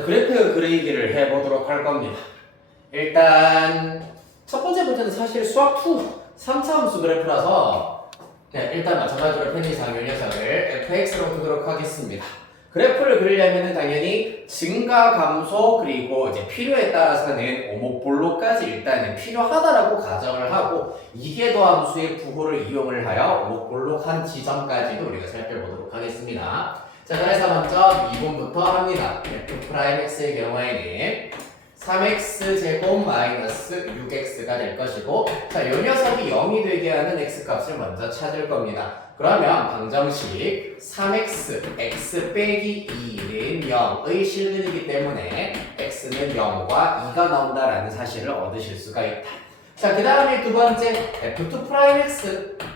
자, 그래프 그리기를 해보도록 할 겁니다. 일단 첫 번째 문제는 사실 수학 2 3차 함수 그래프라서 일단 마찬가지로 편의상 요 녀석을 fx로 두도록 하겠습니다. 그래프를 그리려면 당연히 증가, 감소, 그리고 이제 필요에 따라서는 오목볼록까지 일단은 필요하다라고 가정을 하고 이계도함수의 부호를 이용을 하여 오목볼록한 지점까지도 우리가 살펴보도록 하겠습니다. 자, 그래서 먼저 미분부터 합니다. f'x의 경우에는 3x제곱 마이너스 6x가 될 것이고, 자, 이 녀석이 0이 되게 하는 x값을 먼저 찾을 겁니다. 그러면 방정식 3x, x 빼기 2는 0의 실근이기 때문에 x는 0과 2가 나온다라는 사실을 얻으실 수가 있다. 자, 그 다음에 두 번째 f2'x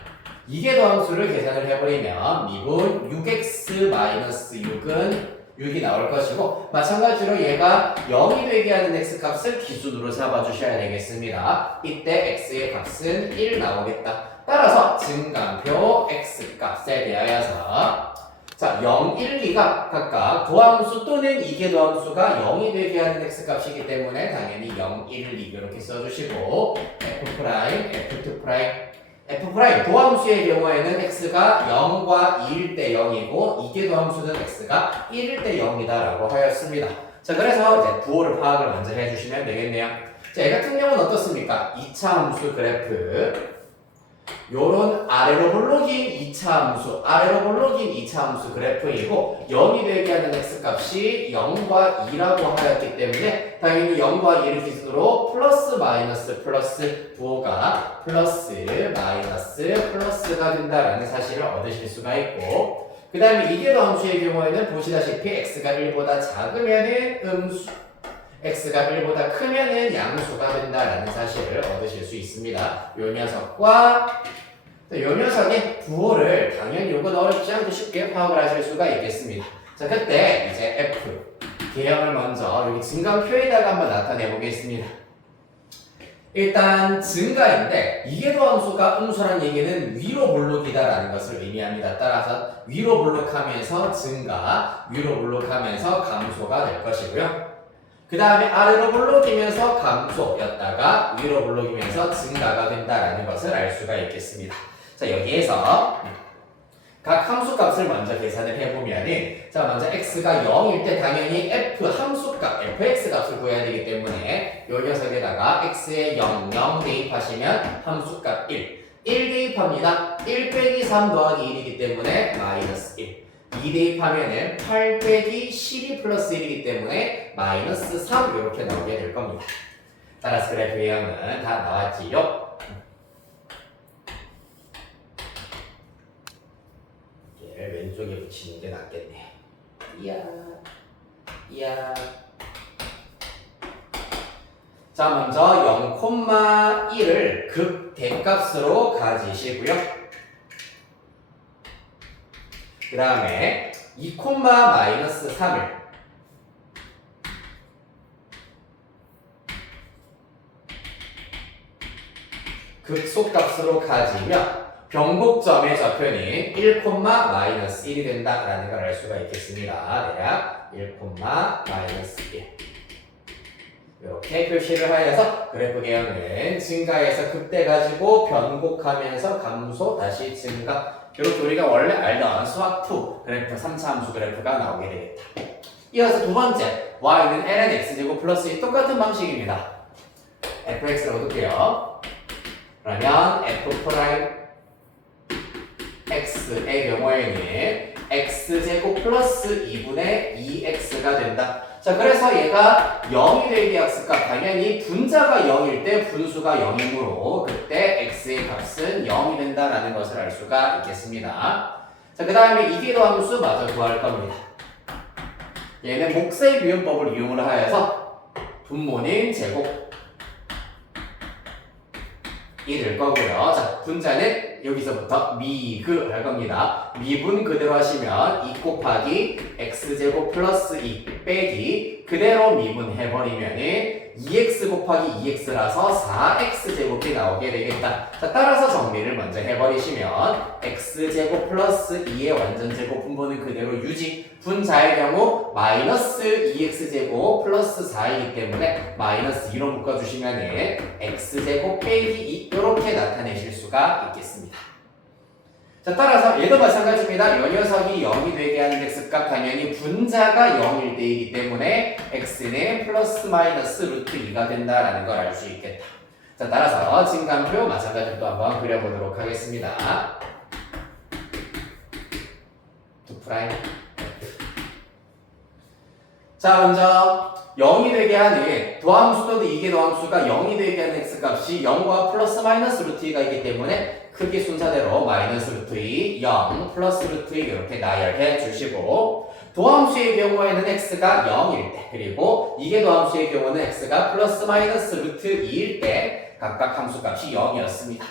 이계도함수를 계산을 해버리면 미분 6x-6은 6이 나올 것이고, 마찬가지로 얘가 0이 되게 하는 x값을 기준으로 잡아주셔야 되겠습니다. 이때 x의 값은 1 나오겠다. 따라서 증가표 x값에 대하여서 자, 0, 1, 2가 각각 도함수 또는 이계도함수가 0이 되게 하는 x값이기 때문에 당연히 0, 1, 2 이렇게 써주시고 f' 도함수의 경우에는 x가 0과 2일 때 0이고 이계도함수는 x가 1일 때 0이다 라고 하였습니다. 자, 그래서 이제 부호를 파악을 먼저 해주시면 되겠네요. 자, 이 같은 경우는 어떻습니까? 2차 함수 그래프 요런 아래로 볼록인 2차 함수, 아래로 볼록인 2차 함수 그래프이고 0이 되게 하는 x값이 0과 2라고 하였기 때문에 당연히 0과 2를 기준으로 플러스 마이너스 플러스 부호가 플러스 마이너스 플러스가 된다라는 사실을 얻으실 수가 있고, 그 다음에 이계도 함수의 경우에는 보시다시피 x가 1보다 작으면은 음수, x가 1보다 크면은 양수가 된다라는 사실을 얻으실 수 있습니다. 요 녀석과 요 녀석의 부호를 당연히 요건 어렵지 않게 쉽게 파악을 하실 수가 있겠습니다. 자, 그때 이제 f 개형을 먼저 여기 증가표에다가 한번 나타내 보겠습니다. 일단 증가인데 이계도함수가 음수란 얘기는 위로 볼록이다라는 것을 의미합니다. 따라서 위로 볼록하면서 증가, 위로 볼록하면서 감소가 될 것이고요. 그 다음에 아래로 볼록이면서 감소였다가 위로 볼록이면서 증가가 된다라는 것을 알 수가 있겠습니다. 자, 여기에서 각 함수값을 먼저 계산을 해보면은, 자, 먼저 x가 0일 때 당연히 f 함수값, fx 값을 구해야 되기 때문에 요 녀석에다가 x에 0, 0 대입하시면 함수값 1 대입합니다. 1 빼기 3 더하기 1이기 때문에 마이너스 1. 2 대입하면은 8 빼기 12 플러스 1이기 때문에 마이너스 3 이렇게 나오게 될 겁니다. 따라서 그래프 유형은 다 나왔지요. 얘를 왼쪽에 붙이는 게 낫겠네. 이야. 자, 먼저 0,1을 극대값으로 가지시고요. 그 다음에 2, 마이너스 3을 극소값으로 가지면 변곡점의 좌표는 1, 마이너스 1이 된다라는 걸 알 수가 있겠습니다. 대략 1, 마이너스 1 이렇게 표시를 하여서 그래프 개형은 증가해서 극대가지고 변곡하면서 감소 다시 증가, 이렇게 우리가 원래 알던 수학 2 그래프 3차 함수 그래프가 나오게 되겠다. 이어서 두 번째 y는 ln x제곱 플러스 2 똑같은 방식입니다. fx라고 둘게요. 그러면 f'x의 경우에는 x제곱 플러스 2분의 2x가 된다. 자, 그래서 얘가 0이 되게 x값, 당연히 분자가 0일 때 분수가 0이므로 그때 x의 값은 0이 된다라는 것을 알 수가 있겠습니다. 자, 그 다음에 이계도함수 마저 구할 겁니다. 얘는 목세 비율법을 이용을 하여서 분모는 제곱 이 될 거고요. 자, 분자는 여기서부터 미그 할 겁니다. 미분 그대로 하시면 2 곱하기 x제곱 플러스 2 빼기 그대로 미분해버리면은 2x 곱하기 2x라서 4x제곱이 나오게 되겠다. 자, 따라서 정리를 먼저 해버리시면 x제곱 플러스 2의 완전제곱 분모는 그대로 유지. 분자의 경우 마이너스 2x제곱 플러스 4이기 때문에 마이너스 2로 묶어주시면 x제곱 빼기 2 이렇게 나타내실 수가 있겠습니다. 자, 따라서 얘도 마찬가지입니다. 이 녀석이 0이 되게 하는 x값 당연히 분자가 0일 때이기 때문에 x는 플러스 마이너스 루트 2가 된다라는 걸 알 수 있겠다. 자, 따라서 진감표 마찬가지로 또 한번 그려보도록 하겠습니다. 2'. 자, 먼저 0이 되게 하는 도함수 또는 이계 도함수가 0이 되게 하는 x값이 0과 플러스 마이너스 루트 2가 있기 때문에 크기 순서대로 마이너스 루트 2, 0, 플러스 루트 2 이렇게 나열해 주시고 도함수의 경우에는 x가 0일 때 그리고 이계 도함수의 경우는 x가 플러스 마이너스 루트 2일 때 각각 함수값이 0이었습니다.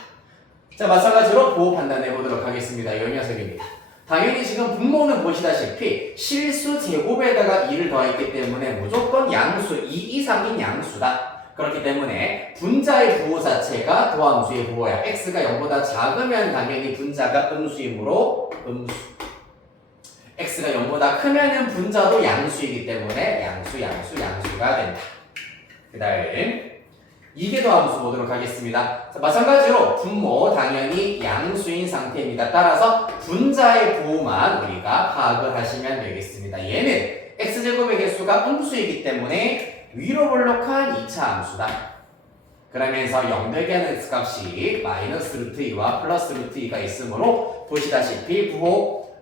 자, 마찬가지로 보호 판단해 보도록 하겠습니다. 이 녀석입니다. 당연히 지금 분모는 보시다시피 실수 제곱에다가 2를 더했기 때문에 무조건 양수 2 이상인 양수다. 그렇기 때문에 분자의 부호 자체가 도함수의 부호야. x가 0보다 작으면 당연히 분자가 음수이므로 음수. x가 0보다 크면은 분자도 양수이기 때문에 양수가 된다. 그 다음 이계 도함수 보도록 하겠습니다. 자, 마찬가지로 분모 당연히 양수인 상태입니다. 따라서 분자의 부호만 우리가 파악을 하시면 되겠습니다. 얘는 x제곱의 개수가 음수이기 때문에 위로 볼록한 2차 함수다. 그러면서 0 되게 하는 x값이 마이너스 루트 2와 플러스 루트 2가 있으므로 보시다시피 부호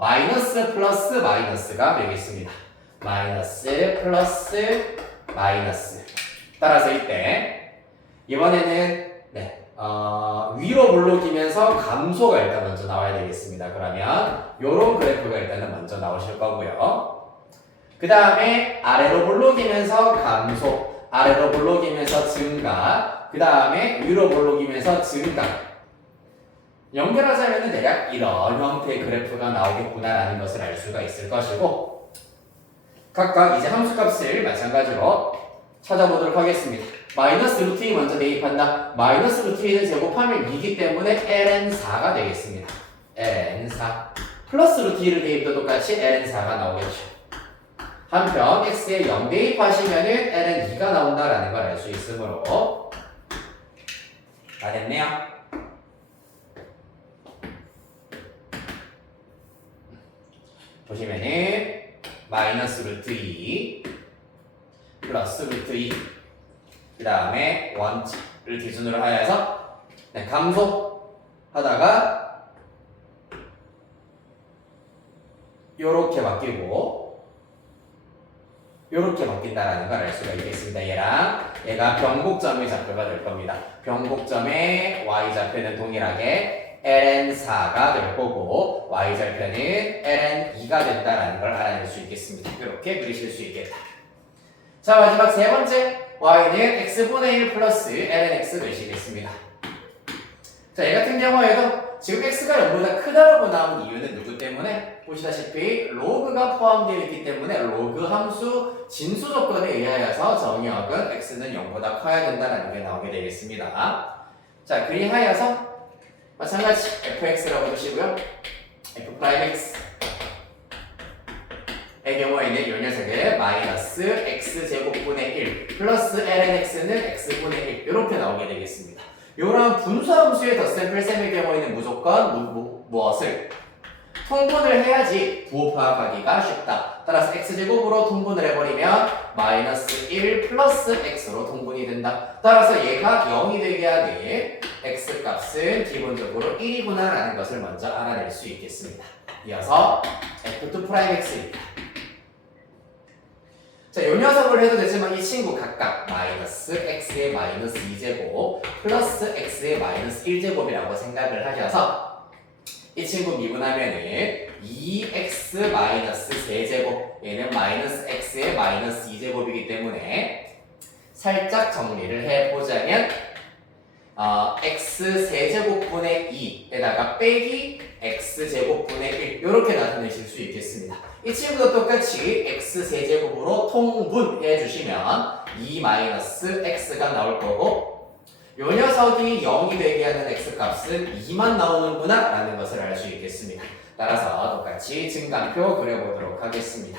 마이너스 플러스 마이너스가 되겠습니다. 마이너스 플러스 마이너스. 따라서 이때 이번에는 위로 볼록이면서 감소가 일단 먼저 나와야 되겠습니다. 그러면 요런 그래프가 일단은 먼저 나오실 거고요. 그 다음에 아래로 볼록이면서 감소, 아래로 볼록이면서 증가, 그 다음에 위로 볼록이면서 증가. 연결하자면 대략 이런 형태의 그래프가 나오겠구나라는 것을 알 수가 있을 것이고 각각 이제 함수값을 마찬가지로 찾아보도록 하겠습니다. 마이너스 루트 2 먼저 대입한다. 마이너스 루트 2를 제곱하면 2이기 때문에 ln4가 되겠습니다. ln4 플러스 루트 2를 대입도 똑같이 ln4가 나오겠죠. 한편 x에 0 대입하시면은 ln2가 나온다라는 걸 알 수 있으므로 다 됐네요. 보시면은 마이너스 루트 2 플러스 루트 2 그 다음에 원칙을 기준으로 하여서 감소하다가 요렇게 바뀌고 요렇게 바뀐다라는 걸 알 수가 있겠습니다. 얘가 변곡점의 좌표가 될 겁니다. 변곡점의 y좌표는 동일하게 ln4가 될 거고 y좌표는 ln2가 된다라는 걸 알아낼 수 있겠습니다. 이렇게 그리실 수 있겠다. 자, 마지막 세 번째 y는 x분의 1 플러스 lnx 되시겠습니다. 자, 얘 같은 경우에도 지금 x가 0보다 크다라고 나온 이유는 누구 때문에? 보시다시피 로그가 포함되어 있기 때문에 로그 함수 진수 조건에 의하여서 정의역은 x는 0보다 커야 된다는 게 나오게 되겠습니다. 자, 그리하여서 마찬가지 fx라고 보시고요. f'x 의 경우에는 이 녀석은 마이너스 x제곱분의 1 플러스 lnx는 x분의 1 이렇게 나오게 되겠습니다. 이런 분수함수의 덧셈플셈의 경우에는 무조건 무엇을? 통분을 해야지 부호 파악하기가 쉽다. 따라서 x제곱으로 통분을 해버리면 마이너스 1 플러스 x로 통분이 된다. 따라서 얘가 0이 되게 하는 x값은 기본적으로 1이구나 라는 것을 먼저 알아낼 수 있겠습니다. 이어서 f2'x입니다. 자, 요 녀석을 해도 되지만 이 친구 각각 마이너스 x의 마이너스 2제곱 플러스 x의 마이너스 1제곱이라고 생각을 하셔서 이 친구 미분하면은 2x 마이너스 3제곱 얘는 마이너스 x의 마이너스 2제곱이기 때문에 살짝 정리를 해보자면 x 세제곱분의 2에다가 빼기 x제곱분의 1 이렇게 나타내실 수 있겠습니다. 이 친구도 똑같이 x 세제곱으로 통분해 주시면 2-x가 나올 거고 요 녀석이 0이 되게 하는 x값은 2만 나오는구나 라는 것을 알 수 있겠습니다. 따라서 똑같이 증가표 그려보도록 하겠습니다.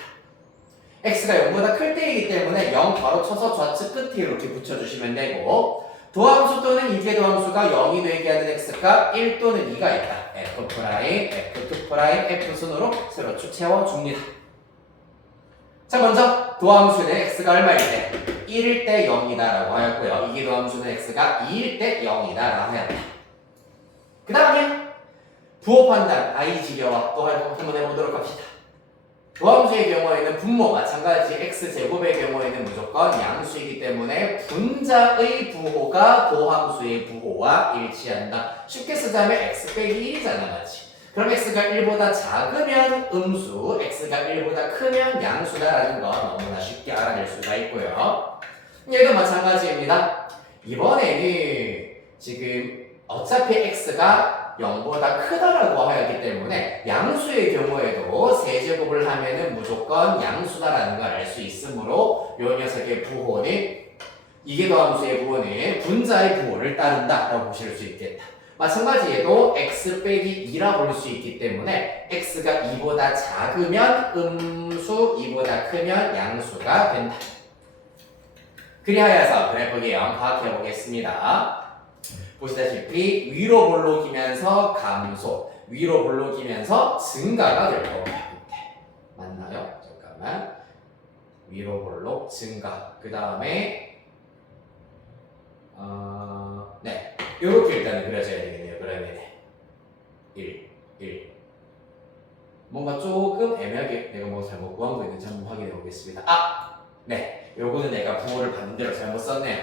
x가 0보다 클 때이기 때문에 0 바로 쳐서 좌측 끝에 이렇게 붙여주시면 되고 도함수 또는 이계도함수가 0이 되게 하는 x가 1 또는 2가 있다. f', f2', f 순으로 새로 쭉 채워줍니다. 자, 먼저 도함수는 x가 얼마일 때? 1일 때 0이다 라고 하였고요. 이계도함수는 x가 2일 때 0이다 라고 하였다. 그 다음에 부호 판단, i지려와 또 한번 해보도록 합시다. 도함수의 경우에는 분모 마찬가지 x제곱의 경우에는 무조건 양수이기 때문에 분자의 부호가 도함수의 부호와 일치한다. 쉽게 쓰자면 x 빼기 1이잖아, 맞지? 그럼 x가 1보다 작으면 음수, x가 1보다 크면 양수다라는 거 너무나 쉽게 알아낼 수가 있고요. 얘도 마찬가지입니다. 이번에는 지금 어차피 x가 0보다 크다라고 하였기 때문에 양수의 경우에도 세제곱을 하면은 무조건 양수다라는 걸 알 수 있으므로 요 녀석의 부호는 이계도함수의 부호는 분자의 부호를 따른다라고 보실 수 있겠다. 마찬가지에도 x 빼기 2라 볼 수 있기 때문에 x가 2보다 작으면 음수, 2보다 크면 양수가 된다. 그리하여서 그래프 개형 파악해 보겠습니다. 보시다시피 위로 볼록이면서 감소, 위로 볼록이면서 증가가 될 겁니다. 맞나요? 잠깐만. 위로 볼록 증가. 그 다음에 네, 이렇게 일단은 그려져야 되겠네요. 그러면 1. 뭔가 조금 애매하게 내가 뭐 잘못 구한 거 있는지 한번 확인해 보겠습니다. 네, 요거는 내가 부호를 반대로 잘못 썼네요.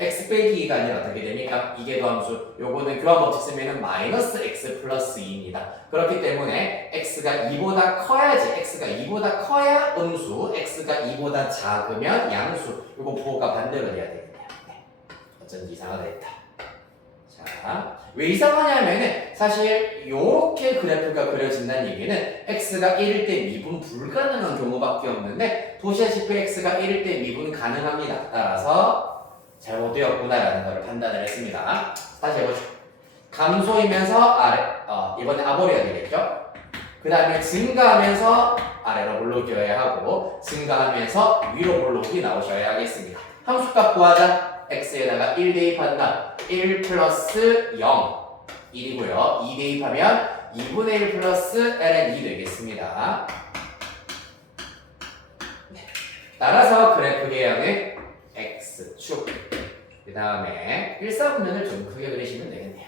x 빼기 2가 아니라 어떻게 됩니까? 이계도함수. 요거는 교환 법칙 쓰면은 마이너스 x 플러스 2입니다. 그렇기 때문에 x가 2보다 커야지, x가 2보다 커야 음수, x가 2보다 작으면 양수. 요거 부호가 반대로 돼야 되겠네요. 네. 어쩐지 이상하다 했다. 자, 왜 이상하냐면은 사실 요렇게 그래프가 그려진다는 얘기는 x가 1일 때 미분 불가능한 경우밖에 없는데 보시다시피 x가 1일 때 미분 가능합니다. 따라서 잘못되었구나라는 것을 판단을 했습니다. 다시 해보죠. 감소이면서 이번에 아보리가 되겠죠? 그 다음에 증가하면서 아래로 볼록이어야 하고 증가하면서 위로 볼록이 나오셔야 하겠습니다. 함수값 구하자. x에다가 1 대입한다. 1 플러스 0 1이고요. 2 대입하면 2분의 1 플러스 ln 2 되겠습니다. 네. 따라서 그래프 개형은 x축 그 다음에 일사분면을 좀 크게 그리시면 되겠네요.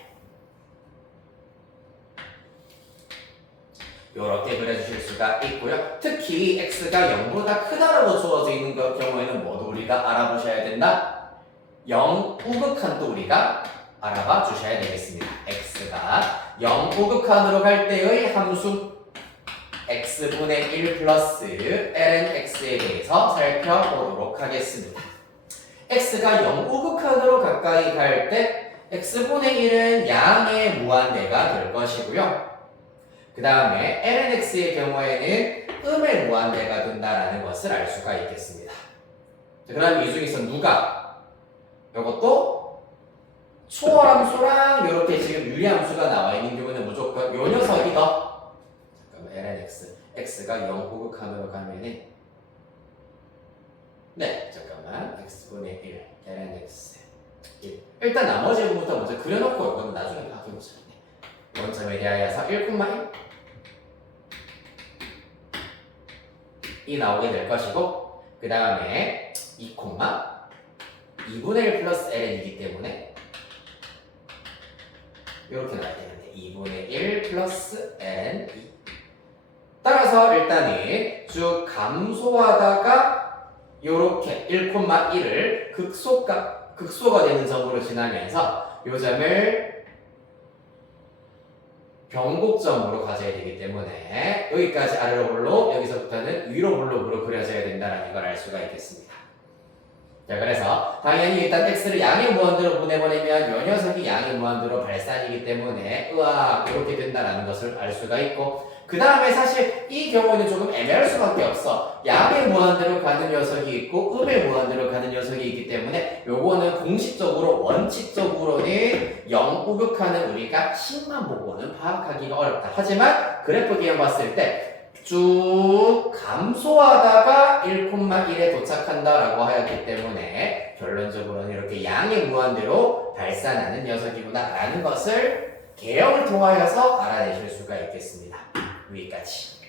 이렇게 그려주실 수가 있고요. 특히 x가 0보다 크다라고 주어져 있는 경우에는 모두 우리가 알아보셔야 된다. 0 우극한도 우리가 알아봐 주셔야 되겠습니다. x가 0 우극한으로 갈 때의 함수 x분의 1 플러스 ln x에 대해서 살펴보도록 하겠습니다. x가 0 우극한으로 가까이 갈 때 x분의 1은 양의 무한대가 될 것이고요. 그 다음에 lnx의 경우에는 음의 무한대가 된다라는 것을 알 수가 있겠습니다. 그럼 이 중에서 누가 이것도 초월함수랑 이렇게 지금 유리함수가 나와 있는 경우는 무조건 요 녀석이 더 잠깐만 lnx x가 0 우극한으로 가면은 네 잠깐만 x분의 1 lnx 1 일단 나머지 부분부터 먼저 그려놓고 이거는 나중에 바뀌어보자. 원점에 대하여서 1,1 이 나오게 될 것이고 그 다음에 2, 2분의 1 플러스 ln이기 때문에 이렇게 나와야 되는데 2분의 1 플러스 ln 2 따라서 일단은 쭉 감소하다가 이렇게 1,1을 극소가 되는 점으로 지나면서 이 점을 변곡점으로 가져야 되기 때문에 여기까지 아래로 볼록 여기서부터는 위로 볼록으로 그려져야 된다는 걸 알 수가 있겠습니다. 자 그래서 당연히 일단 x를 양의 무한대로 보내버리면 이 녀석이 양의 무한대로 발산이기 때문에 으악 이렇게 된다는 것을 알 수가 있고 그 다음에 사실 이 경우에는 조금 애매할 수밖에 없어. 양의 무한대로 가는 녀석이 있고 음의 무한대로 가는 녀석이 있기 때문에 요거는 공식적으로 원칙적으로는 0 우극하는 우리가 식만 보고는 파악하기가 어렵다. 하지만 그래프 기형 봤을 때 쭉 감소하다가 1,1에 도착한다라고 하였기 때문에 결론적으로는 이렇게 양의 무한대로 발산하는 녀석이구나 라는 것을 개형을 통하여서 알아내실 수가 있겠습니다. 여기까지.